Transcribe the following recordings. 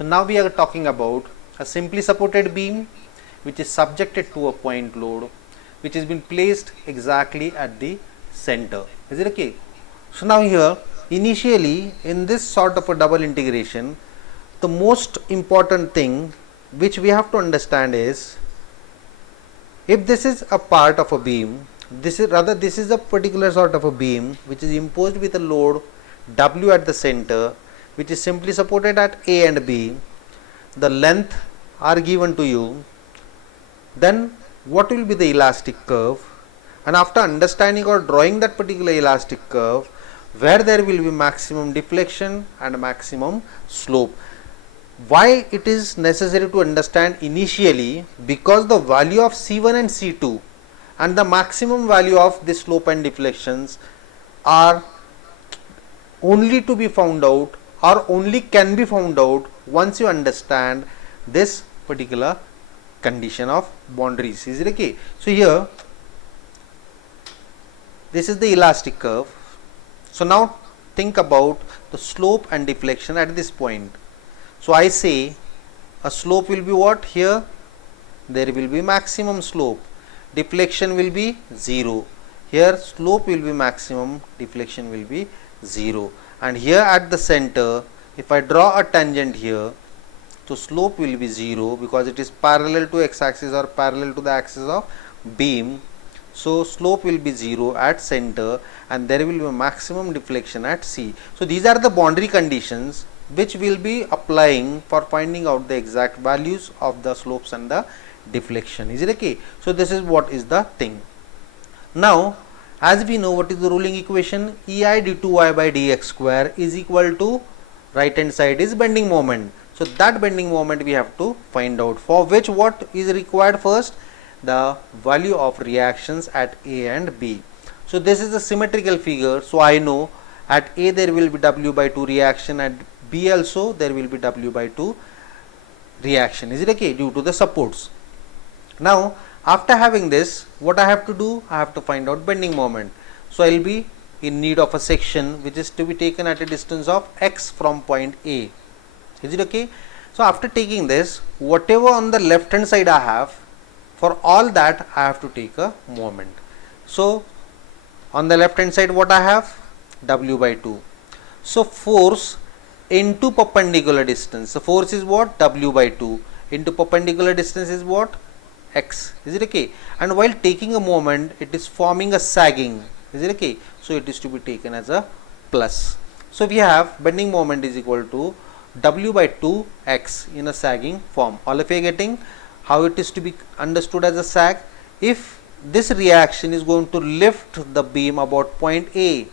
So now we are talking about a simply supported beam which is subjected to a point load which has been placed exactly at the center. Is it okay? So now here initially in this sort of a double integration, the most important thing which we have to understand is, if this is a part of a beam, this is a particular sort of a beam which is imposed with a load W at the center, which is simply supported at A and B. The length are given to you. Then what will be the elastic curve? And after understanding or drawing that particular elastic curve, where there will be maximum deflection and maximum slope. Why it is necessary to understand initially? Because the value of C1 and C2 and the maximum value of the slope and deflections are only to be found out, or only can be found out once you understand this particular condition of boundaries. Is it okay? So here this is the elastic curve. So now think about the slope and deflection at this point. So I say a slope will be what? Here there will be maximum slope, deflection will be 0. Here slope will be maximum, deflection will be 0. And here at the center, if I draw a tangent here, so slope will be 0 because it is parallel to x-axis or parallel to the axis of beam. So slope will be 0 at center and there will be a maximum deflection at C. So these are the boundary conditions which will be applying for finding out the exact values of the slopes and the deflection. Is it okay? So this is what is the thing. Now as we know what is the ruling equation, EI d2y by dx square is equal to, right hand side is bending moment. So that bending moment we have to find out, for which what is required first? The value of reactions at A and B. So this is a symmetrical figure. So I know at A there will be W by 2 reaction, at B also there will be W by 2 reaction. Is it okay? Due to the supports. Now after having this, what I have to do? I have to find out bending moment. So I will be in need of a section which is to be taken at a distance of x from point A. Is it okay? So after taking this, whatever on the left hand side I have, for all that I have to take a moment. So on the left hand side what I have? W by 2. So force into perpendicular distance. So force is what? W by 2 into perpendicular distance is what? X. Is it okay? And while taking a moment, it is forming a sagging. Is it okay? So it is to be taken as a plus. So we have bending moment is equal to W by 2 X in a sagging form. All of you are getting how it is to be understood as a sag? If this reaction is going to lift the beam about point A,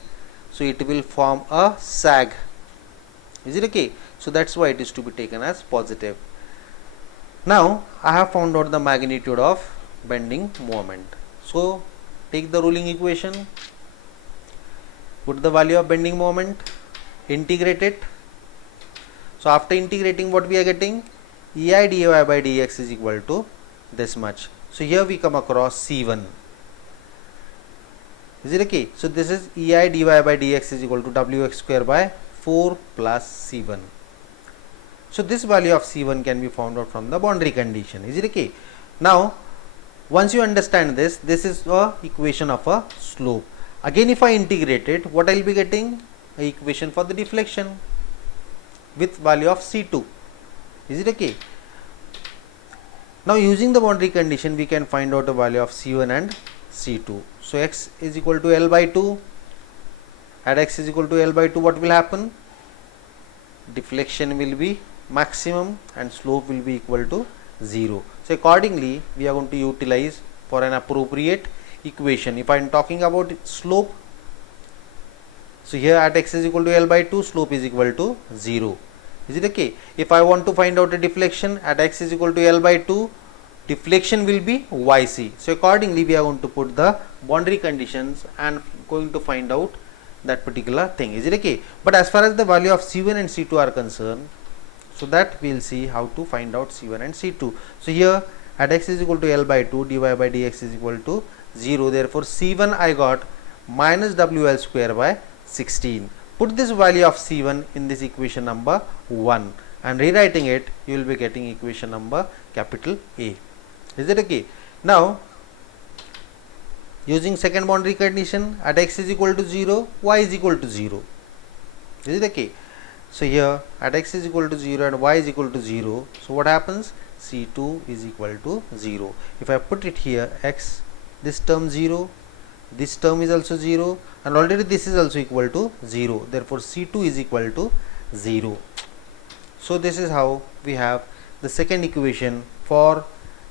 so it will form a sag. Is it okay? So that's why it is to be taken as positive. Now I have found out the magnitude of bending moment. So take the ruling equation, put the value of bending moment, integrate it. So after integrating, what we are getting? EI dy by dx is equal to this much. So here we come across C1. Is it okay? So this is EI dy by dx is equal to Wx square by 4 plus C1. So this value of C1 can be found out from the boundary condition. Is it okay? Now once you understand this, this is a equation of a slope. Again if I integrate it, what I will be getting? A equation for the deflection with value of C2. Is it okay? Now using the boundary condition we can find out the value of C1 and C2. So x is equal to L by 2. At x is equal to L by 2, what will happen? Deflection will be maximum and slope will be equal to 0. So accordingly we are going to utilize for an appropriate equation. If I am talking about slope, so here at x is equal to L by 2, slope is equal to 0. Is it okay? If I want to find out a deflection, at x is equal to L by 2, deflection will be yc. So accordingly we are going to put the boundary conditions and going to find out that particular thing. Is it okay? But as far as the value of C1 and C2 are concerned, so that we will see how to find out C1 and C2. So here at x is equal to L by 2, dy by dx is equal to 0. Therefore C1 I got minus WL square by 16. Put this value of C1 in this equation number 1. and rewriting it, you will be getting equation number capital A. Is it okay? Now using second boundary condition, at x is equal to 0, y is equal to 0. Is it okay? So here at x is equal to 0 and y is equal to 0, so what happens? C2 is equal to 0. If I put it here, x, this term 0, this term is also 0, and already this is also equal to 0, therefore C2 is equal to 0. So this is how we have the second equation for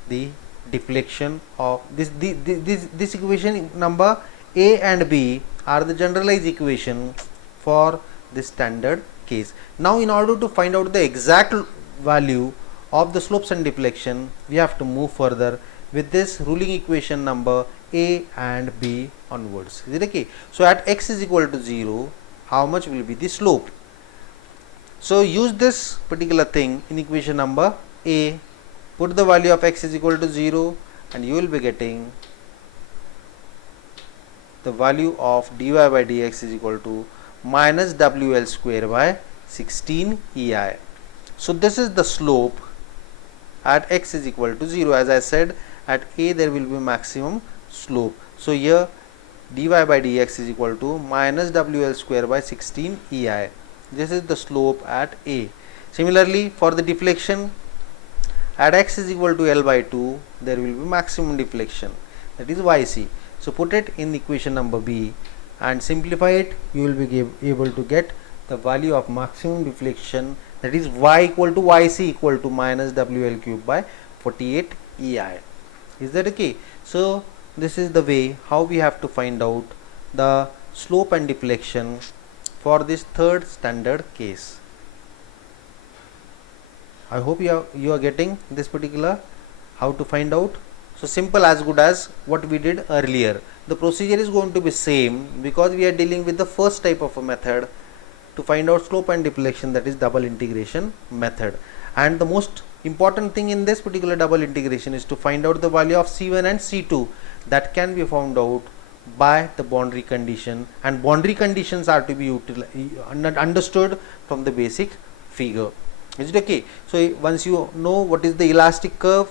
the deflection of this equation number A and B are the generalized equation for this standard case. Now in order to find out the exact value of the slopes and deflection, we have to move further with this ruling equation number A and B onwards. Is it okay? So at x is equal to 0, how much will be the slope? So use this particular thing in equation number A, put the value of x is equal to 0, and you will be getting the value of dy by dx is equal to minus wl square by 16 ei. So this is the slope at x is equal to 0. As I said, at A there will be maximum slope. So here dy by dx is equal to minus wl square by 16 ei. This is the slope at A. Similarly, for the deflection, at x is equal to L by 2, there will be maximum deflection, that is yc. So put it in equation number B and simplify it, you will be able to get the value of maximum deflection, that is y equal to yc equal to minus wl cube by 48 ei. Is that okay? So this is the way how we have to find out the slope and deflection for this third standard case. I hope you are getting this particular how to find out. So simple as good as what we did earlier. The procedure is going to be same because we are dealing with the first type of a method to find out slope and deflection, that is double integration method. And the most important thing in this particular double integration is to find out the value of C1 and C2 that can be found out by the boundary condition, and boundary conditions are to be understood from the basic figure. Is it okay? So once you know what is the elastic curve,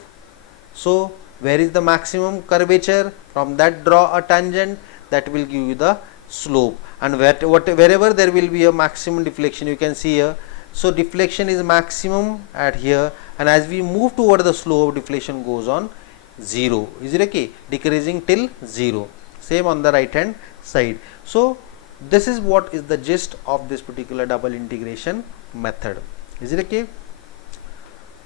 so where is the maximum curvature, from that draw a tangent that will give you the slope, and wherever there will be a maximum deflection, you can see here. So deflection is maximum at here, and as we move toward the slope, deflection goes on 0. Is it okay? Decreasing till 0. Same on the right hand side. So this is what is the gist of this particular double integration method. Is it okay?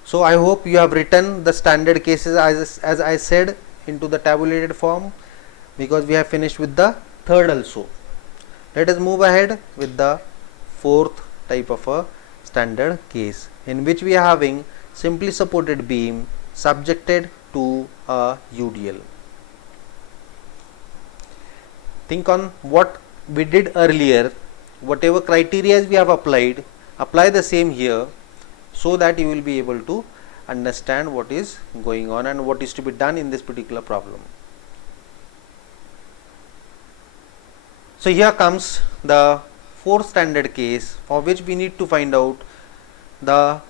So I hope you have written the standard cases as I said into the tabulated form, because we have finished with the third also. Let us move ahead with the fourth type of a standard case, in which we are having simply supported beam subjected to a UDL. Think on what we did earlier, whatever criteria we have applied, apply the same here, so that you will be able to understand what is going on and what is to be done in this particular problem. So here comes the fourth standard case, for which we need to find out the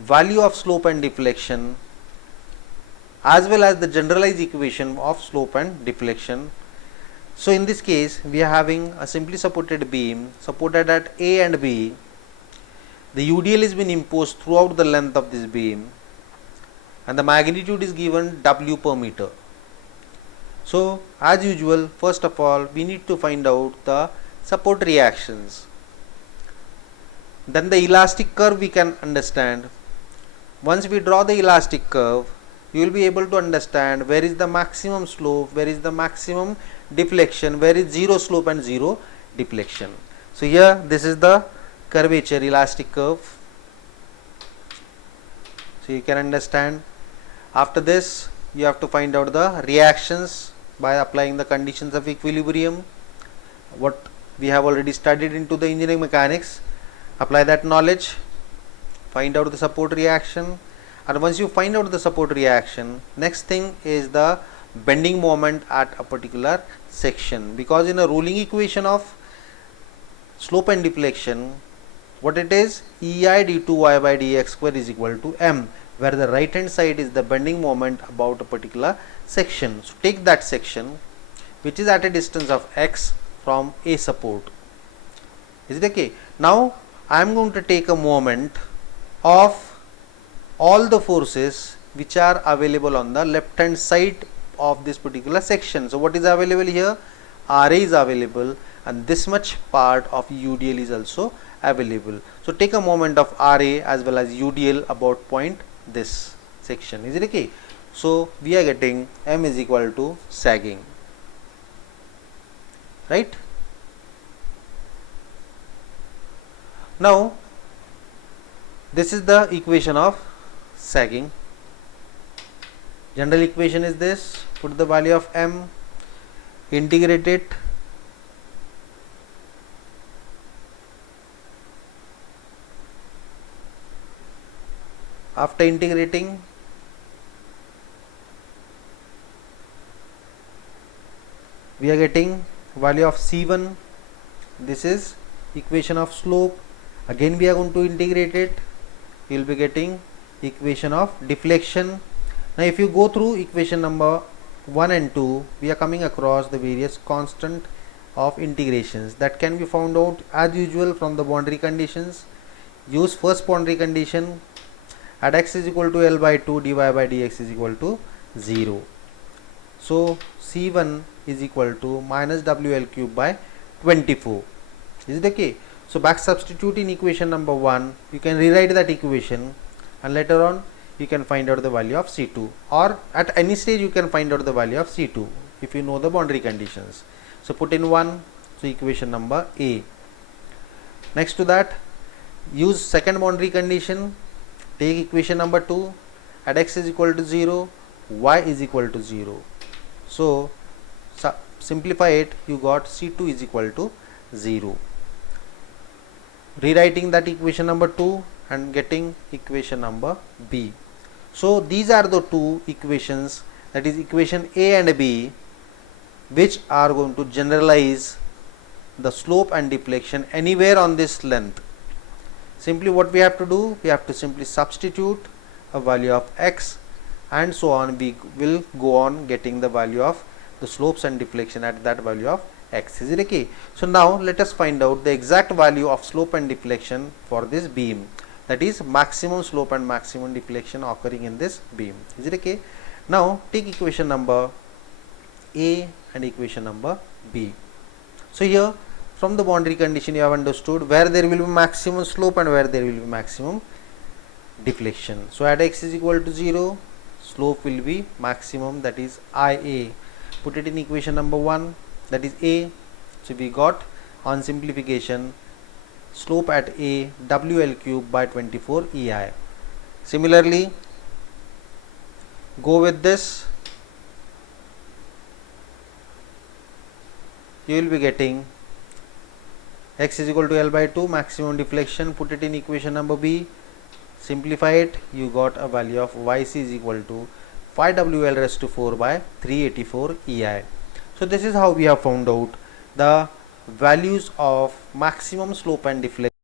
value of slope and deflection as well as the generalized equation of slope and deflection. So in this case we are having a simply supported beam supported at A and B. The UDL has been imposed throughout the length of this beam, and the magnitude is given W per meter. So as usual, first of all we need to find out the support reactions. Then the elastic curve we can understand. Once we draw the elastic curve, you will be able to understand where is the maximum slope, where is the maximum deflection, where is zero slope and zero deflection. So here this is the curvature elastic curve. So you can understand. After this you have to find out the reactions by applying the conditions of equilibrium, what we have already studied into the engineering mechanics. Apply that knowledge, find out the support reaction, and once you find out the support reaction, next thing is the bending moment at a particular section, because in a ruling equation of slope and deflection, what it is, EI d2y by dx square is equal to m, where the right hand side is the bending moment about a particular section. So take that section which is at a distance of x from a support. Is it okay? Now I am going to take a moment of all the forces which are available on the left hand side of this particular section. So what is available here? RA is available, and this much part of UDL is also available. So take a moment of RA as well as UDL about point this section. Is it okay? So we are getting M is equal to sagging, right? Now this is the equation of sagging. General equation is this. Put the value of M, integrate it, after integrating we are getting value of C1. This is equation of slope. Again we are going to integrate it. You will be getting equation of deflection. Now if you go through equation number 1 and 2, we are coming across the various constant of integrations that can be found out as usual from the boundary conditions. Use first boundary condition, at x is equal to L by 2, dy by dx is equal to 0. So C1 is equal to minus WL cube by 24. Is it okay? So back substitute in equation number 1, you can rewrite that equation and later on you can find out the value of C2, or at any stage you can find out the value of C2 if you know the boundary conditions. So put in 1, so equation number A. Next to that, use second boundary condition, take equation number 2, at x is equal to 0, y is equal to 0. So simplify it, you got C2 is equal to 0. Rewriting that equation number 2 and getting equation number B. So these are the two equations, that is equation A and B, which are going to generalize the slope and deflection anywhere on this length. Simply what we have to do, we have to simply substitute a value of x and so on. We will go on getting the value of the slopes and deflection at that value of x. Is it okay? So now let us find out the exact value of slope and deflection for this beam, that is maximum slope and maximum deflection occurring in this beam. Is it okay? Now take equation number A and equation number B. So here from the boundary condition you have understood where there will be maximum slope and where there will be maximum deflection. So at x is equal to 0, slope will be maximum, that is IA. Put it in equation number 1, that is A. So we got on simplification slope at A WL cube by 24 EI. Similarly, go with this, you will be getting x is equal to L by 2, maximum deflection. Put it in equation number B, simplify it, you got a value of YC is equal to 5 WL raised to 4 by 384 EI. So this is how we have found out the values of maximum slope and deflection